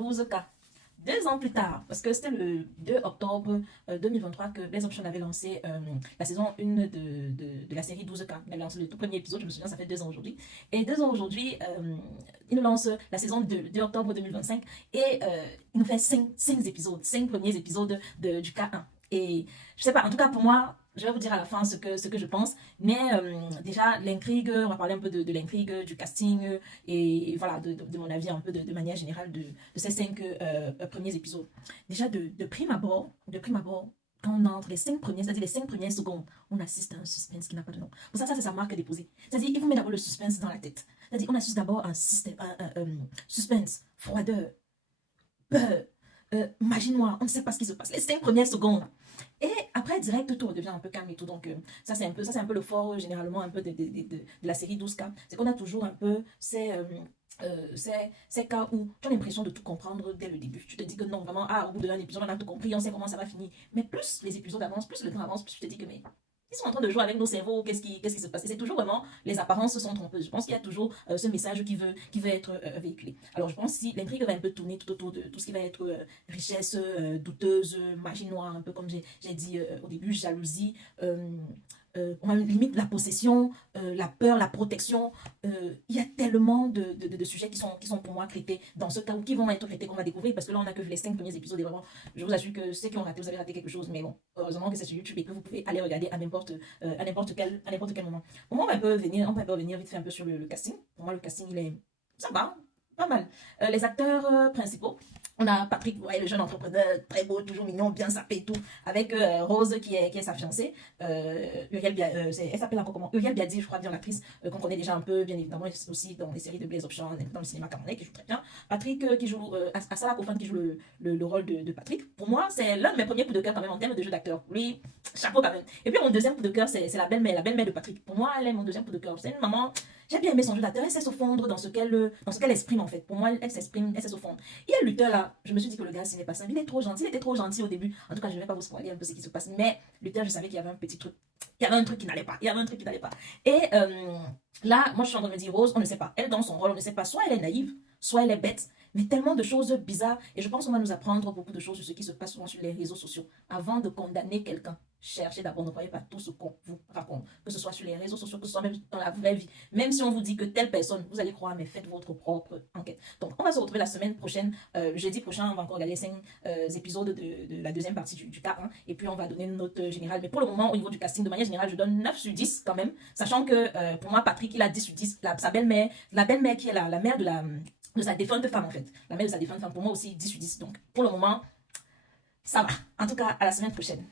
12K. 2 ans plus tard, parce que c'était le 2 octobre 2023 que Blaise Option avait lancé la saison 1 de la série 12K. Il avait lancé le tout premier épisode, je me souviens, ça fait 2 ans aujourd'hui. Et 2 ans aujourd'hui, il nous lance la saison 2, 2 octobre 2025, et il nous fait 5 épisodes, 5 premiers épisodes du K1. Et je sais pas, en tout cas pour moi, je vais vous dire à la fin ce que je pense, mais déjà l'intrigue, on va parler un peu de l'intrigue, du casting, et voilà, de mon avis un peu de manière générale de ces 5 premiers épisodes. Déjà de prime abord, quand on entre les 5 premiers, c'est-à-dire les 5 premières secondes, on assiste à un suspense qui n'a pas de nom. Pour ça, c'est sa marque déposée. C'est-à-dire, il vous met d'abord le suspense dans la tête. C'est-à-dire, on assiste d'abord un suspense, froideur, peur, magie noire, on ne sait pas ce qui se passe. Les 5 premières secondes. Et après, direct, tout redevient un peu calme et tout. Donc, ça, c'est un peu le fort, généralement, un peu de la série 12K. C'est qu'on a toujours un peu ces cas où tu as l'impression de tout comprendre dès le début. Tu te dis que non, vraiment, au bout d'un épisode, on a tout compris, on sait comment ça va finir. Mais plus les épisodes avancent, plus le temps avance, plus tu te dis que mais ils sont en train de jouer avec nos cerveaux, qu'est-ce qui se passe? Et c'est toujours vraiment, les apparences sont trompeuses. Je pense qu'il y a toujours ce message qui veut être véhiculé. Alors je pense que si l'intrigue va un peu tourner tout autour de tout ce qui va être richesse douteuse, magie noire, un peu comme j'ai dit au début, jalousie, on a limite la possession, la peur, la protection. Il y a tellement de sujets qui sont pour moi traités dans ce cas ou qui vont être traités qu'on va découvrir, parce que là on a que les 5 premiers épisodes et vraiment je vous assure que ceux qui ont raté, vous avez raté quelque chose, mais bon, heureusement que c'est sur YouTube et que vous pouvez aller regarder à n'importe quel moment. Pour moi on va un peu revenir vite fait un peu sur le casting. Pour moi le casting il est, ça va, pas mal. Les acteurs principaux, on a Patrick, vous voyez, le jeune entrepreneur, très beau, toujours mignon, bien sapé et tout, avec Rose qui est sa fiancée. Elle s'appelle encore comment? Uriel Biadi, je crois bien, l'actrice qu'on connaît déjà un peu, bien évidemment, aussi dans les séries de Blaise Option, dans le cinéma camerounais, qui joue très bien. Patrick qui joue, Asala Kofan qui joue le rôle de Patrick. Pour moi, c'est l'un de mes premiers coups de cœur quand même en termes de jeu d'acteur. Lui, chapeau quand même. Et puis mon deuxième coup de cœur, c'est la belle-mère de Patrick. Pour moi, elle est mon deuxième coup de cœur. C'est une maman. J'ai bien aimé son jeu d'acteur, elle sait se fondre dans ce qu'elle exprime en fait. Pour moi, elle s'exprime, elle sait se fondre. Il y a le lutteur là, je me suis dit que le gars, ce n'est pas ça. Il est trop gentil, il était trop gentil au début. En tout cas, je ne vais pas vous spoiler un peu ce qui se passe. Mais lutteur, je savais qu'il y avait un petit truc. Il y avait un truc qui n'allait pas. Et là, moi, je suis en train de me dire, Rose, on ne sait pas. Elle, dans son rôle, on ne sait pas. Soit elle est naïve, soit elle est bête. Mais tellement de choses bizarres. Et je pense qu'on va nous apprendre beaucoup de choses sur ce qui se passe souvent sur les réseaux sociaux. Avant de condamner quelqu'un, cherchez d'abord, ne croyez pas tout ce qu'on vous raconte. Que ce soit sur les réseaux sociaux, que ce soit même dans la vraie vie. Même si on vous dit que telle personne, vous allez croire, mais faites votre propre enquête. Donc, on va se retrouver la semaine prochaine. Jeudi prochain, on va encore regarder 5 épisodes de la deuxième partie du K1. Et puis, on va donner une note générale. Mais pour le moment, au niveau du casting, de manière générale, je donne 9 sur 10 quand même. Sachant que pour moi, Patrick, il a 10 sur 10. Sa belle-mère, la belle-mère qui est la mère de sa défunte femme en fait. La mère de sa défunte femme, pour moi aussi 10 sur 10. Donc pour le moment, ça va. En tout cas, à la semaine prochaine.